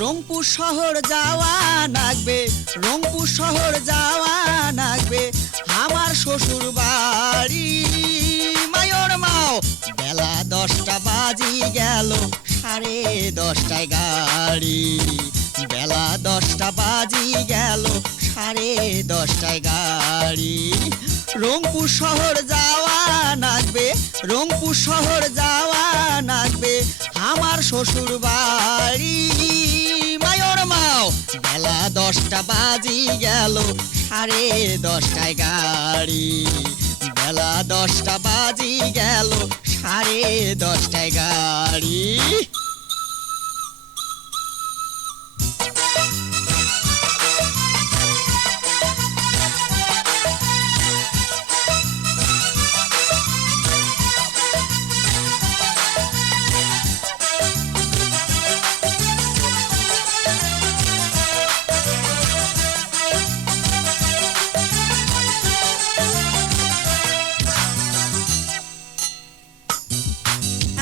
রংপুর শহর যাওয়া লাগবে, রংপুর শহর যাওয়া লাগবে, আমার শ্বশুর বাড়ি মায়র মাও। বেলা 10টা বাজি গেল, 10:30টায় গাড়ি। বেলা 10টা বাজি গেল, 10:30টায় গাড়ি। রংপুর শহর যাওয়া লাগবে, রংপুর শহর যাওয়া লাগবে, আমার শ্বশুর বাড়ি মায়র মাও। বেলা 10টা বাজি গেল, 10:30টায় গাড়ি। বেলা 10টা বাজি গেল, 10:30টায় গাড়ি।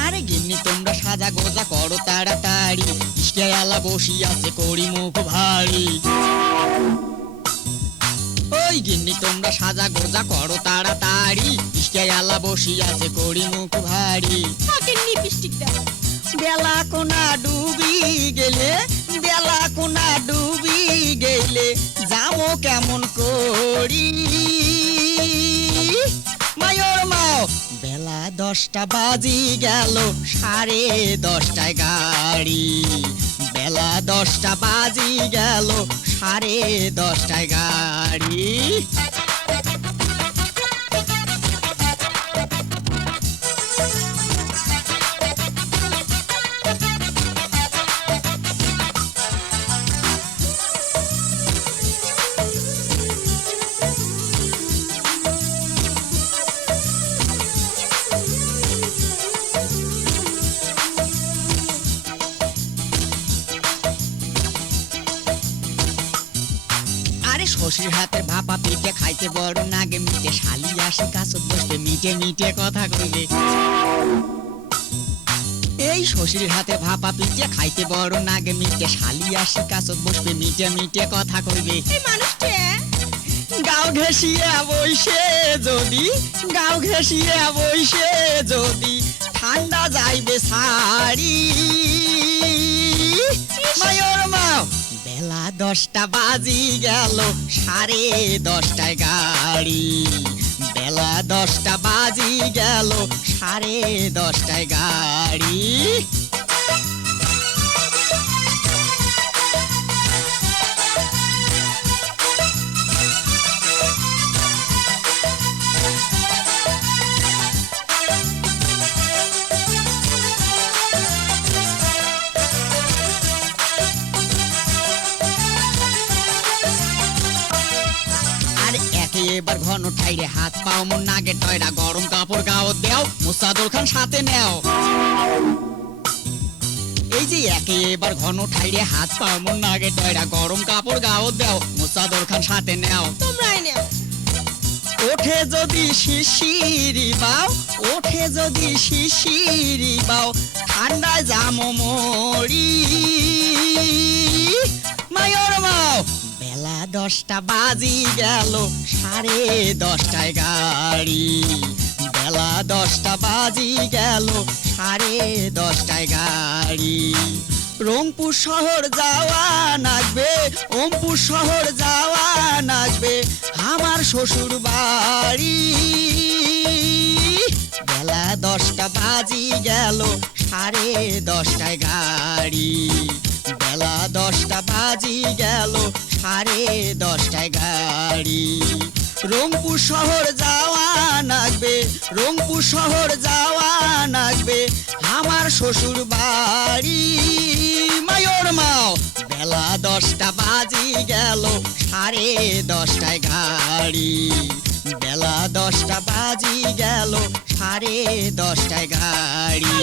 আরে গিন্নি তোমরা সাজা গোজা করো তাড়াতাড়ি, ইস্কেয়ালা বসি আছে করি মুখ ভারী। ওই গিন্নি তোমরা সাজা গোজা করো তাড়াতাড়ি, ইস্কেয়ালা বসি আছে করি মুখ ভারী। বেলা কোনা ডুবি গেলে, বেলা কোনা ডুবি গেলে যাবো কেমন করি মায়র মাও। বেলা 10টা বাজি গেল, 10:30টায় গাড়ি। বেলা 10টা বাজি গেল, 10:30টায় গাড়ি। আরে শ্বশুর হাতে ভাপা পিঠে খাইতে বড় নাগে মিটে, শালি আসে কাছত বসতে মিটে মিটে কথা কইবে। এই শ্বশুর হাতে ভাপা পিঠে খাইতে বড় নাগে মিটে, শালি আসে কাছত বসবে মিটে মিটে কথা কইবে। গাও ঘেঁষিয়ে বইসে যদি, গাও ঘেঁষিয়ে বইসে যদি ঠান্ডা যাইবে শাড়ি মায়র মাও। বেলা 10টা বাজি গেল, 10:30টায় গাড়ি। বেলা 10টা বাজি গেল, 10:30টায় গাড়ি। এবার ঘন ঠাইরে হাত পাও মন নাগে টয়রা, গরম কাপড় গাও দেও, মুসাদুল খান সাথে নেও। এই যে এবার ঘন ঠাইরে হাত পাও মন নাগে টয়রা, গরম কাপড় গাও দেও, মুসাদুল খান সাথে নেও। তোমরাই নেও। ওঠে যদি শিশিরি বাও, ওঠে যদি শিশিরি বাও, ঠান্ডায় জামো মরি মায়র মাও। বেলা 10টা বাজি গেল, 10:30টায় গাড়ি। বেলা 10টা বাজি গেল, 10:30টায় গাড়ি। রংপুর শহর যাওয়া লাগবে, রংপুর শহর যাওয়া লাগবে, আমার শ্বশুর বাড়ি। বেলা 10টা বাজি গেল, 10:30টায় গাড়ি। বেলা 10টা বাজি গেল, 10:30টায় গাড়ি। রংপুর শহর যাওয়া লাগবে, রংপুর শহর যাওয়া লাগবে, আমার শ্বশুর বাড়ি মায়র মাও। বেলা 10টা বাজি গেল, 10:30টায় গাড়ি। বেলা 10টা বাজি গেল, 10:30টায় গাড়ি।